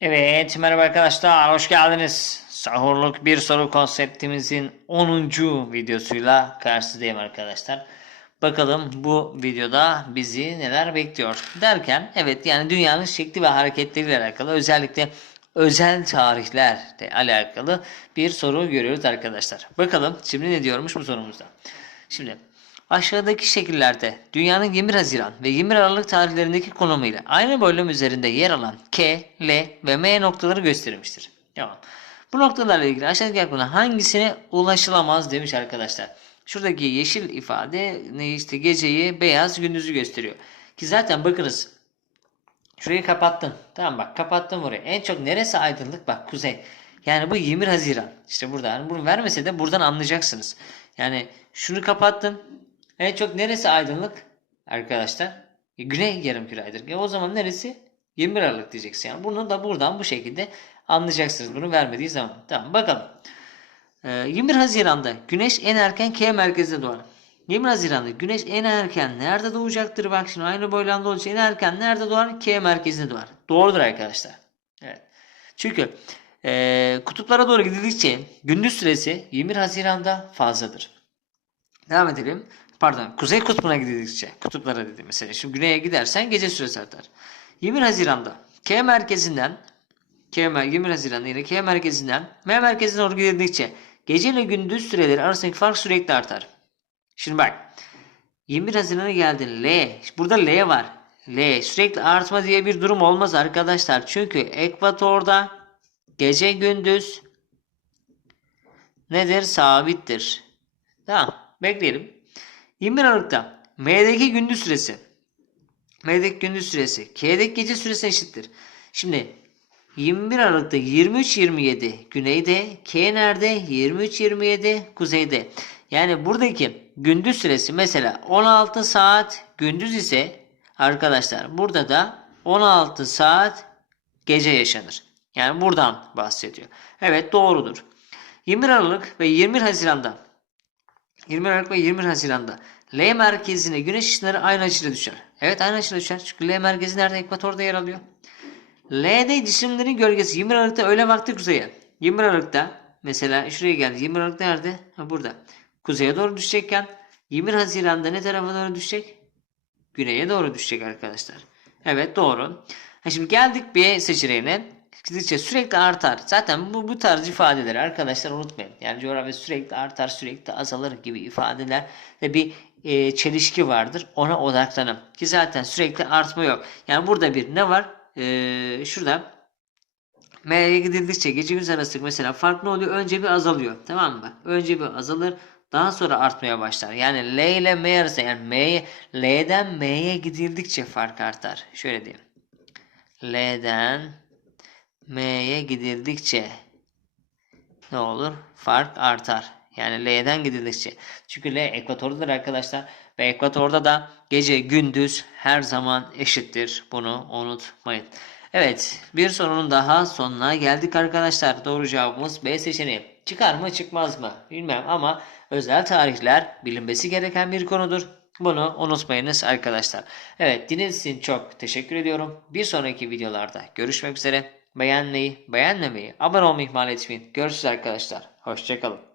Evet merhaba arkadaşlar hoş geldiniz. Sahurluk bir soru konseptimizin 10. videosuyla karşınızdayım arkadaşlar. Bakalım bu videoda bizi neler bekliyor derken evet yani dünyanın şekli ve hareketleriyle alakalı özellikle özel tarihlerle alakalı bir soru görüyoruz arkadaşlar. Bakalım şimdi ne diyormuş bu sorumuzda. Şimdi aşağıdaki şekillerde dünyanın 20 Haziran ve 20 Aralık tarihlerindeki konumuyla aynı bölüm üzerinde yer alan K, L ve M noktaları gösterilmiştir. Tamam. Bu noktalarla ilgili aşağıdaki konu hangisine ulaşılamaz demiş arkadaşlar. Şuradaki yeşil ifade ne işte geceyi beyaz gündüzü gösteriyor. Ki zaten bakınız Şurayı kapattım. Tamam bak kapattım burayı. En çok neresi aydınlık? Bak kuzey. Yani bu 20 Haziran. İşte burada. Yani bunu vermese de buradan anlayacaksınız. Yani şunu kapattım. En çok neresi aydınlık? Arkadaşlar. E, güney yarımküredir. E, o zaman neresi? 20 Aralık diyeceksin. Yani bunu da buradan bu şekilde anlayacaksınız. Bunu vermediği zaman. Tamam bakalım. Ee, 21 Haziran'da Güneş en erken K merkezinde doğar. 20 Haziran'da Güneş en erken nerede doğacaktır? Bak şimdi aynı boylamda olacak. En erken nerede doğar? K merkezinde doğar. Doğrudur arkadaşlar. Evet. Çünkü ee, kutuplara doğru gidildikçe gündüz süresi 21 Haziran'da fazladır. Devam edelim. Pardon. Kuzey kutbuna gidildikçe. Kutuplara dedim mesela. Şimdi güneye gidersen gece süresi artar. 21 Haziran'da K merkezinden K mer- 20 Haziran'da yine K merkezinden M merkezine doğru gidildikçe gece ile gündüz süreleri arasındaki fark sürekli artar. Şimdi bak 21 Haziran'a geldin L. Burada L var. L sürekli artma diye bir durum olmaz arkadaşlar. Çünkü ekvatorda gece gündüz nedir? Sabittir. Tamam. Bekleyelim. 21 Aralık'ta M'deki gündüz süresi M'deki gündüz süresi K'deki gece süresi eşittir. Şimdi 21 Aralık'ta 23-27 güneyde, K nerede? 23-27 kuzeyde. Yani buradaki gündüz süresi mesela 16 saat gündüz ise arkadaşlar burada da 16 saat gece yaşanır. Yani buradan bahsediyor. Evet doğrudur. 21 Aralık ve 21 Haziran'da 20 Aralık ve 21 Haziran'da L merkezine güneş ışınları aynı açıyla düşer. Evet aynı açıyla düşer. Çünkü L merkezi nerede? Ekvatorda yer alıyor. L'de cisimlerin gölgesi 20 Aralık'ta öğle vakti kuzeye. 20 Aralık'ta mesela şuraya geldi. 20 Aralık nerede? Ha burada. Kuzeye doğru düşecekken 20 Haziran'da ne tarafa doğru düşecek? Güneye doğru düşecek arkadaşlar. Evet doğru. Ha şimdi geldik B seçeneğine. Gidikçe sürekli artar. Zaten bu, bu tarz ifadeleri arkadaşlar unutmayın. Yani coğrafya sürekli artar, sürekli azalır gibi ifadeler ve bir e, çelişki vardır. Ona odaklanın. Ki zaten sürekli artma yok. Yani burada bir ne var? Ee, şurada M'ye gidildikçe gece gündüz arası mesela fark ne oluyor? Önce bir azalıyor. Tamam mı? Önce bir azalır. Daha sonra artmaya başlar. Yani L ile M arasında yani M'ye L'den M'ye gidildikçe fark artar. Şöyle diyeyim. L'den M'ye gidildikçe ne olur? Fark artar. Yani L'den gidildikçe. Çünkü L ekvatordadır arkadaşlar. Ve ekvatorda da gece gündüz her zaman eşittir. Bunu unutmayın. Evet bir sorunun daha sonuna geldik arkadaşlar. Doğru cevabımız B seçeneği. Çıkar mı çıkmaz mı bilmem ama özel tarihler bilinmesi gereken bir konudur. Bunu unutmayınız arkadaşlar. Evet dinlediğiniz için çok teşekkür ediyorum. Bir sonraki videolarda görüşmek üzere. Beğenmeyi, beğenmemeyi, abone olmayı ihmal etmeyin. Görüşürüz arkadaşlar. Hoşçakalın.